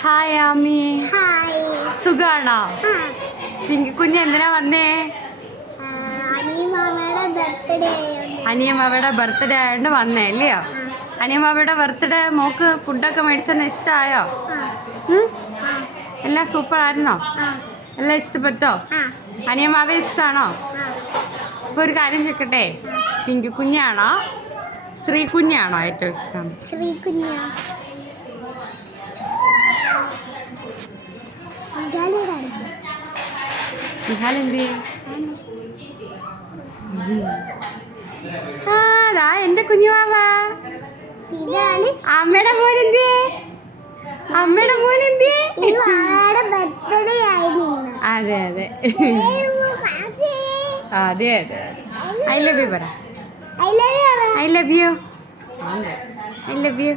Hi Ami. Hi. സുഖാണോ? പിങ്കി കുഞ്ഞ് എന്തിനാ വന്നേ? അനിയമ്മയുടെ ബർത്ത്ഡേ ആയതുകൊണ്ട് വന്നേ അല്ലയോ? അനിയമ്മയുടെ ബർത്ത്ഡേ മോക്ക് ഫുഡൊക്കെ മേടിച്ചെന്ന് ഇഷ്ടമായോ? എല്ലാം സൂപ്പർ ആയിരുന്നോ? എല്ലാം ഇഷ്ടപ്പെട്ടോ? അനിയമ്മാവെ ഇഷ്ടമാണോ? അപ്പോൾ ഒരു കാര്യം ചോദിക്കട്ടെ, പിങ്കി കുഞ്ഞാണോ ശ്രീ കുഞ്ഞാണോ ഏറ്റവും ഇഷ്ടം? ശ്രീ കുഞ്ഞ. എന്റെ കുഞ്ഞുവാവാ. അമ്മയുടെ മോനെന്തേ? അമ്മയുടെ മോനെന്തേ? അതെ അതെ അതെ അതെ. ഐ ലവ് യു പറ. I love you. I love you.